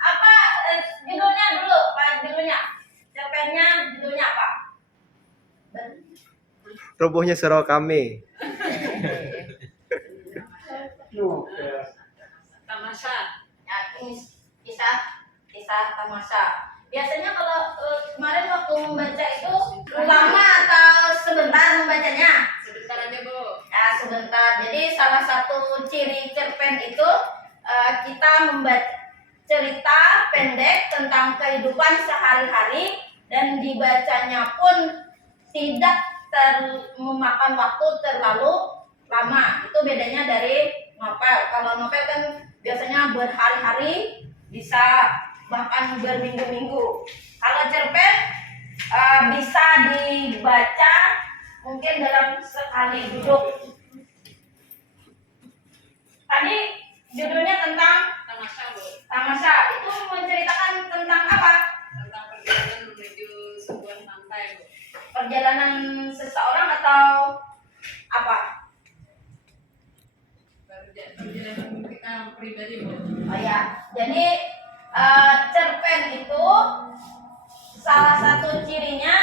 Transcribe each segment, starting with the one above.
Apa judulnya dulu? Pak judulnya? Cerpennya judulnya apa? Robohnya surau kami. Tamasya. Ya, ini kisah tamasya. Biasanya kalau kemarin waktu membaca itu lama atau sebentar membacanya? Sebentar aja, Bu. Ya, sebentar. Jadi salah satu ciri cerpen itu kita membaca cerita pendek tentang kehidupan sehari-hari dan dibacanya pun tidak memakan waktu terlalu lama. Itu bedanya dari novel. Kalau novel kan biasanya berhari-hari, bisa bahkan berminggu-minggu. Kalau cerpen bisa dibaca mungkin dalam sekali duduk. Tadi judulnya tentang Tamasya, Bu. tamasya. Itu menceritakan tentang apa? Tentang perjalanan menuju sebuah pantai, Bu. Perjalanan seseorang atau apa? Perjalanan kita pribadi, Bu. Oh ya, jadi cerpen itu salah satu cirinya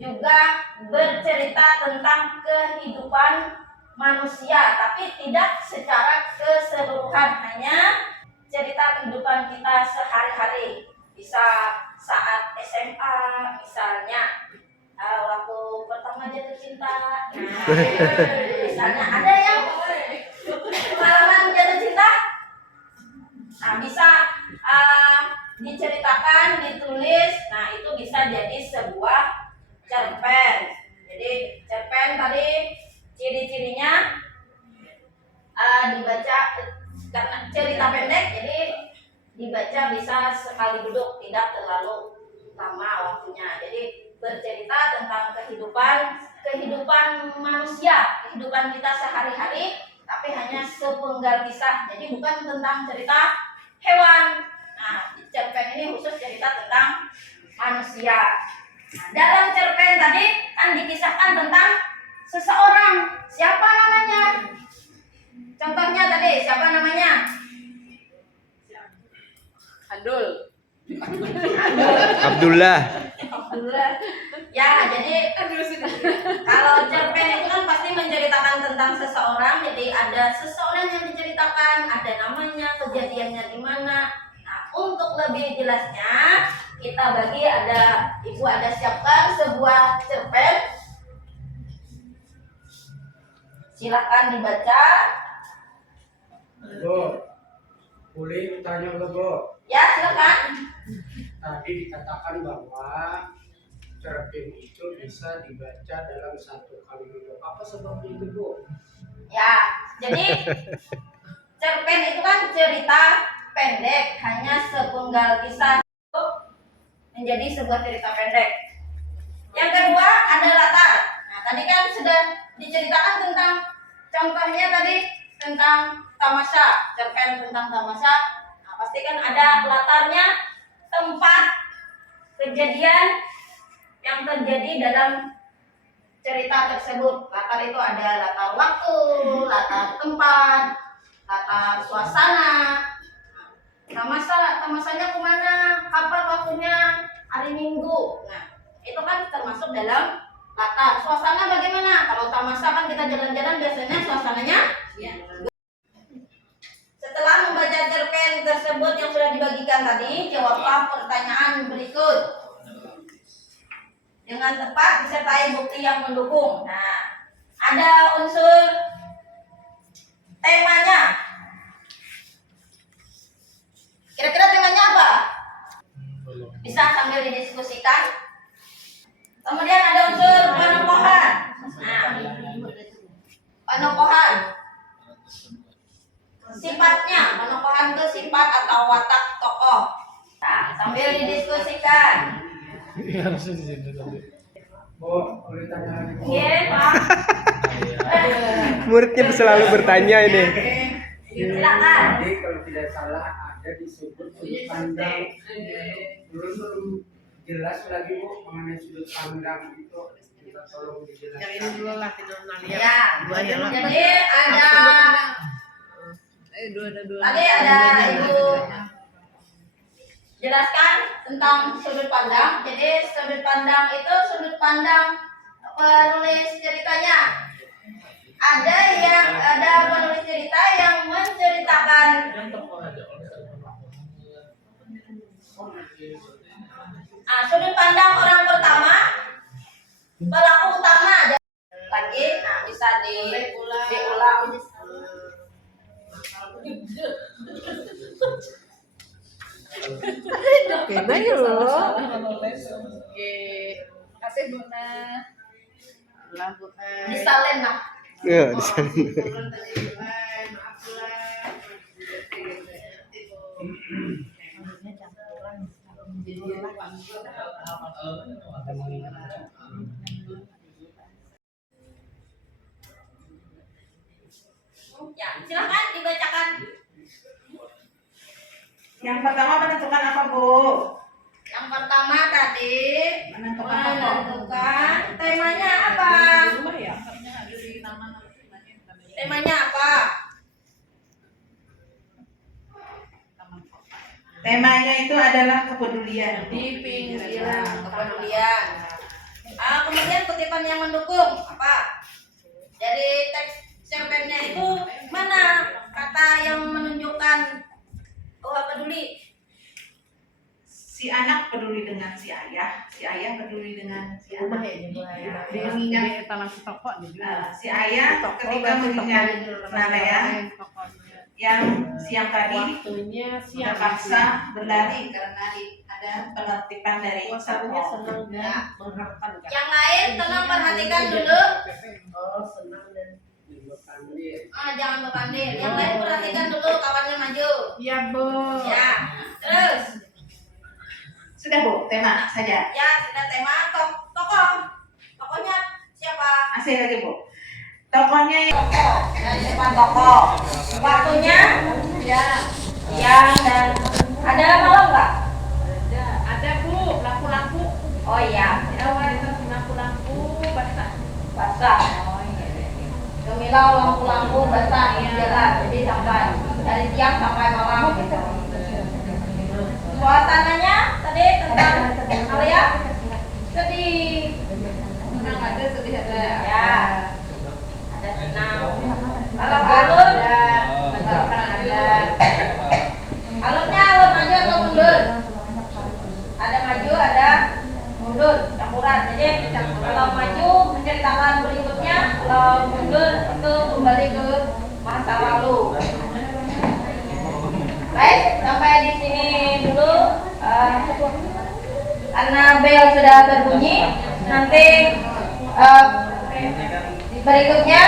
juga bercerita tentang kehidupan manusia, tapi tidak secara keseluruhan, hanya cerita kehidupan kita sehari-hari. Bisa saat SMA misalnya, waktu pertama jatuh cinta, misalnya ada yang pengalaman jatuh cinta. Nah, bisa diceritakan, ditulis. Nah, itu bisa jadi sebuah cerpen. Jadi cerpen tadi ciri-cirinya dibaca karena cerita pendek, jadi dibaca bisa sekali duduk, tidak terlalu lama waktunya. Jadi bercerita tentang kehidupan manusia, kehidupan kita sehari-hari, tapi hanya sepenggal kisah. Jadi bukan tentang cerita hewan. Nah, cerpen ini khusus cerita tentang manusia. Nah, dalam cerpen tadi kan dikisahkan tentang seseorang. Siapa namanya? Contohnya tadi, siapa namanya? Handul. Abdullah. Abdullah. Ya, jadi kalau cerpen itu kan pasti menceritakan tentang seseorang. Jadi ada seseorang yang diceritakan, ada namanya, kejadiannya di mana. Nah, untuk lebih jelasnya, kita bagi, ada Ibu ada siapkan sebuah cerpen. Silakan dibaca. Bu, boleh tanya lo, Bu? Ya, silakan. Tadi dikatakan bahwa cerpen itu bisa dibaca dalam satu kali duduk. Apa sebabnya itu, Bu? Ya, jadi cerpen itu kan cerita pendek, hanya sepenggal kisah menjadi sebuah cerita pendek. Yang kedua ada latar. Nah, tadi kan sudah diceritakan tentang contohnya tadi tentang tamasya, cerpen tentang tamasya. Nah, pasti kan ada latarnya, tempat kejadian yang terjadi dalam cerita tersebut. Latar itu ada latar waktu, latar tempat, latar suasana. Tamasanya kemana, kapan waktunya, hari Minggu. Nah, itu kan termasuk dalam latar. Suasana bagaimana? Kalau tamasya kan kita jalan-jalan, biasanya suasananya. Ya. Setelah membaca cerpen tersebut yang sudah dibagikan tadi, jawablah pertanyaan berikut dengan tepat disertai bukti yang mendukung. Nah, ada unsur temanya. Kira-kira temanya apa? Bisa sambil didiskusikan. Kemudian ada unsur penokohan. Nah, penokohan. Sifatnya, penokohan itu sifat atau watak tokoh. Nah, sambil didiskusikan. Bu, boleh tanya lagi, Bu? Iya, Pak. Muridnya selalu bertanya ini. Silakan. Jadi kalau tidak salah ada disebut sudut pandang. Belum jelas lagi, Bu, mengenai sudut pandang itu. Kita tolong dijelaskan. Yang ini dulu lah, tidur Nalia. Ya, Dua ya lah. jadi ada Tadi ada Ibu jelaskan tentang sudut pandang. Jadi sudut pandang itu sudut pandang penulis ceritanya. Ada penulis cerita yang menceritakan sudut pandang orang pertama, pelaku utama lagi. Nah, bisa diulang. Oke, banyak loh. Oke, kasih Buna. Disalin nak. Iya, di sana. Ya, silakan dibacakan. Yang pertama menentukan apa, Bu? Yang pertama tadi Menentukan menentukan temanya apa? Temanya apa? Temanya itu adalah kepedulian. Di pinggiran Kepedulian. Kemudian kutipan yang mendukung apa? Dari teks cerpennya itu mana kata yang menunjukkan bahwa peduli? Si anak peduli dengan si ayah peduli dengan si anak. Dia mengingat etalase tokoh Si ayah ketika mengingat Nanea yang siang tadi terpaksa berlari karena ada penertiban dari satpol. Ya. Yang lain tenang perhatikan dulu. Jangan berpandil. Yang lain perhatikan dulu kawannya maju. Iya, Bu. Ya. Terus. Sudah, Bu, tema saja. Ya, sudah tema tokohnya siapa? Masih lagi, Bu. Tokohnya Dari depan tokoh. Waktunya siang dan ada malam nggak? Ada, Bu, lampu-lampu. Oh iya, Lampu-lampu basah. basah. Gemilau lampu-lampu basah di jalan. Jadi sampai dari siang sampai malam gitu. Suasananya tadi tentang Alia sedih. Senang ada, sedih ada. Ya. Ada senang. Kalau alun ada. alunnya alun maju atau mundur? Ada maju, ada mundur, campuran. Jadi kalau maju menceritakan berikutnya, kalau mundur itu kembali ke masa lalu. Baik, sampai di sini dulu. Karena bel sudah berbunyi, nanti berikutnya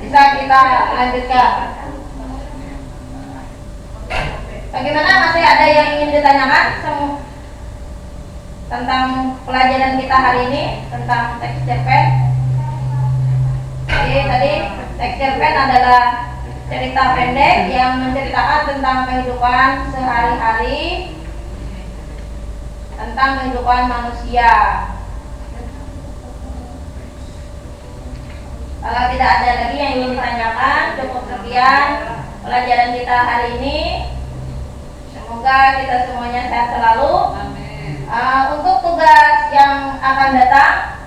bisa kita lanjutkan. Bagaimana, masih ada yang ingin ditanyakan tentang pelajaran kita hari ini tentang teks cerpen? Jadi tadi teks cerpen adalah cerita pendek yang menceritakan tentang kehidupan sehari-hari, tentang kehidupan manusia. Kalau tidak ada lagi yang ingin ditanyakan, cukup sekian pelajaran kita hari ini. Semoga kita semuanya sehat selalu. Untuk tugas yang akan datang,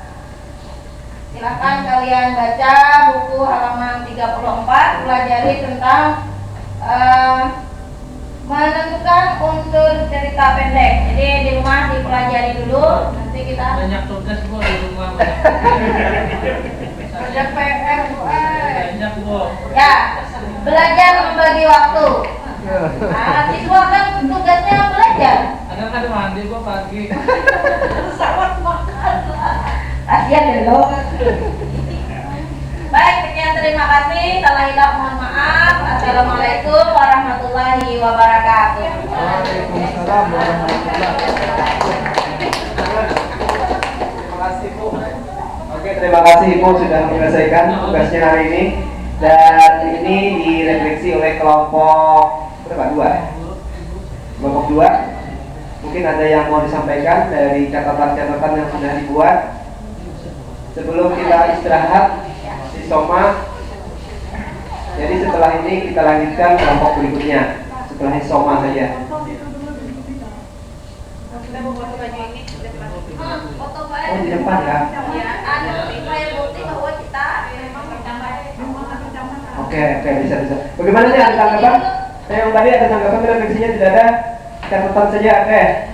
silahkan kalian baca buku halaman 34, pelajari tentang menentukan unsur cerita pendek. Jadi di rumah dipelajari dulu, nanti kita banyak tugas Bu di rumah. kerja PR Bu. Banyak Bu. Ya, belajar membagi waktu. Siswa kan tugasnya belajar. Ada mandi Bu pagi. Pesawat makan. Kasihan deh lo. Baik, sekian terima kasih. Salah hilaf mohon maaf. Assalamualaikum warahmatullahi wabarakatuh. Waalaikumsalam warahmatullahi wabarakatuh. Terima kasih Bu. Oke, terima kasih Ibu sudah menyelesaikan tugasnya hari ini. Dan ini direfleksi oleh kelompok berapa? Kelompok 2. Mungkin ada yang mau disampaikan dari catatan-catatan yang sudah dibuat. Sebelum kita istirahat, si Soma Jadi setelah ini kita lanjutkan kelompok berikutnya. Setelah soma saja. Kita mau foto baju ini di depan. Foto Oh baik. di depan ya. Ya, ada supaya bukti bahwa kita memang Oke, bisa. Bagaimana nih ada tanggapan? Yang tadi ada tanggapan, refleksinya tidak ada. Catatan saja, oke.